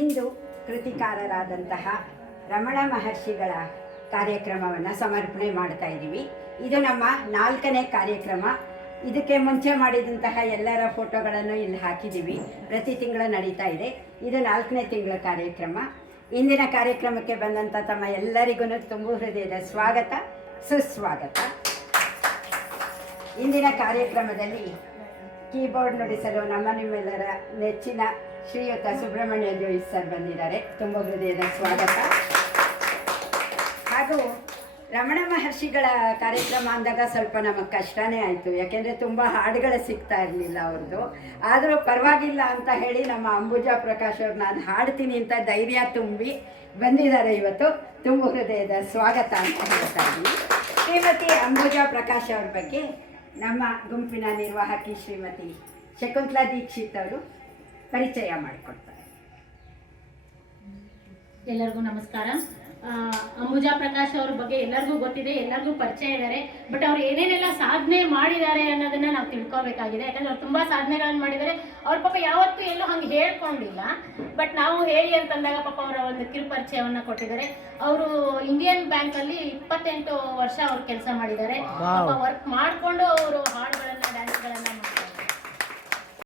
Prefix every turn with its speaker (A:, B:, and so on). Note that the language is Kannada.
A: ಇಂದು ಕೃತಿಕಾರರಾದಂತಹ ರಮಣ ಮಹರ್ಷಿಗಳ ಕಾರ್ಯಕ್ರಮವನ್ನು ಸಮರ್ಪಣೆ ಮಾಡ್ತಾ ಇದ್ದೀವಿ. ಇದು ನಮ್ಮ ನಾಲ್ಕನೇ ಕಾರ್ಯಕ್ರಮ. ಇದಕ್ಕೆ ಮುಂಚೆ ಮಾಡಿದಂತಹ ಎಲ್ಲರ ಫೋಟೋಗಳನ್ನು ಇಲ್ಲಿ ಹಾಕಿದ್ದೀವಿ. ಪ್ರತಿ ತಿಂಗಳು ನಡೀತಾ ಇದೆ. ಇದು ನಾಲ್ಕನೇ ತಿಂಗಳ ಕಾರ್ಯಕ್ರಮ. ಇಂದಿನ ಕಾರ್ಯಕ್ರಮಕ್ಕೆ ಬಂದಂಥ ತಮ್ಮ ಎಲ್ಲರಿಗೂ ತುಂಬು ಹೃದಯದ ಸ್ವಾಗತ, ಸುಸ್ವಾಗತ. ಇಂದಿನ ಕಾರ್ಯಕ್ರಮದಲ್ಲಿ ಕೀಬೋರ್ಡ್ ನುಡಿಸಲು ನಮ್ಮ ನಿಮ್ಮೆಲ್ಲರ ನೆಚ್ಚಿನ ಶ್ರೀಯುತ ಸುಬ್ರಹ್ಮಣ್ಯ ಜೋಯಿಸ್ ಸರ್ ಬಂದಿದ್ದಾರೆ. ತುಂಬ ಹೃದಯದ ಸ್ವಾಗತ. ಹಾಗೂ ರಮಣ ಮಹರ್ಷಿಗಳ ಕಾರ್ಯಕ್ರಮ ಅಂದಾಗ ಸ್ವಲ್ಪ ನಮಗೆ ಕಷ್ಟನೇ ಆಯಿತು. ಯಾಕೆಂದರೆ ತುಂಬ ಹಾಡುಗಳು ಸಿಗ್ತಾ ಇರಲಿಲ್ಲ ಅವ್ರದ್ದು ಆದರೂ ಪರವಾಗಿಲ್ಲ ಅಂತ ಹೇಳಿ ನಮ್ಮ ಅಂಬುಜಾ ಪ್ರಕಾಶ್ ಅವ್ರು ನಾನು ಹಾಡ್ತೀನಿ ಅಂತ ಧೈರ್ಯ ತುಂಬಿ ಬಂದಿದ್ದಾರೆ ಇವತ್ತು. ತುಂಬ ಹೃದಯದ ಸ್ವಾಗತ ಅಂತ ಹೇಳ್ತಾ ಇದ್ದೀನಿ. ಶ್ರೀಮತಿ ಅಂಬುಜಾ ಪ್ರಕಾಶ್ ಅವ್ರ ಬಗ್ಗೆ ನಮ್ಮ ಗುಂಪಿನ ನಿರ್ವಾಹಕಿ ಶ್ರೀಮತಿ ಶಕುಂತಲಾ ದೀಕ್ಷಿತ್ ಅವರು ಪರಿಚಯ ಮಾಡಿಕೊಡ್ತಾರೆ.
B: ಎಲ್ಲರಿಗೂ ನಮಸ್ಕಾರ. ಆ, ಅಂಬುಜಾ ಪ್ರಕಾಶ್ ಅವ್ರ ಬಗ್ಗೆ ಎಲ್ಲರಿಗೂ ಗೊತ್ತಿದೆ ಎಲ್ಲರಿಗೂ ಪರಿಚಯ ಇದ್ದಾರೆ ಬಟ್ ಅವ್ರು ಏನೇನೆಲ್ಲ ಸಾಧನೆ ಮಾಡಿದ್ದಾರೆ ಅನ್ನೋದನ್ನ ನಾವು ತಿಳ್ಕೊಬೇಕಾಗಿದೆ. ಯಾಕಂದ್ರೆ ಅವ್ರು ತುಂಬಾ ಸಾಧನೆಗಳನ್ನು ಮಾಡಿದ್ದಾರೆ. ಅವ್ರ ಪಾಪ ಯಾವತ್ತೂ ಎಲ್ಲೂ ಹಂಗೆ ಹೇಳ್ಕೊಂಡಿಲ್ಲ. ಬಟ್ ನಾವು ಹೇಳಿ ಅಂತಂದಾಗ ಪಾಪ ಅವರ ಒಂದು ಕಿರು ಪರಿಚಯವನ್ನ ಕೊಟ್ಟಿದ್ದಾರೆ. ಅವರು ಇಂಡಿಯನ್ ಬ್ಯಾಂಕ್ ಅಲ್ಲಿ ಇಪ್ಪತ್ತೆಂಟು ವರ್ಷ ಅವ್ರು ಕೆಲಸ ಮಾಡಿದ್ದಾರೆ. ಪಾಪ ವರ್ಕ್ ಮಾಡ್ಕೊಂಡು ಅವರು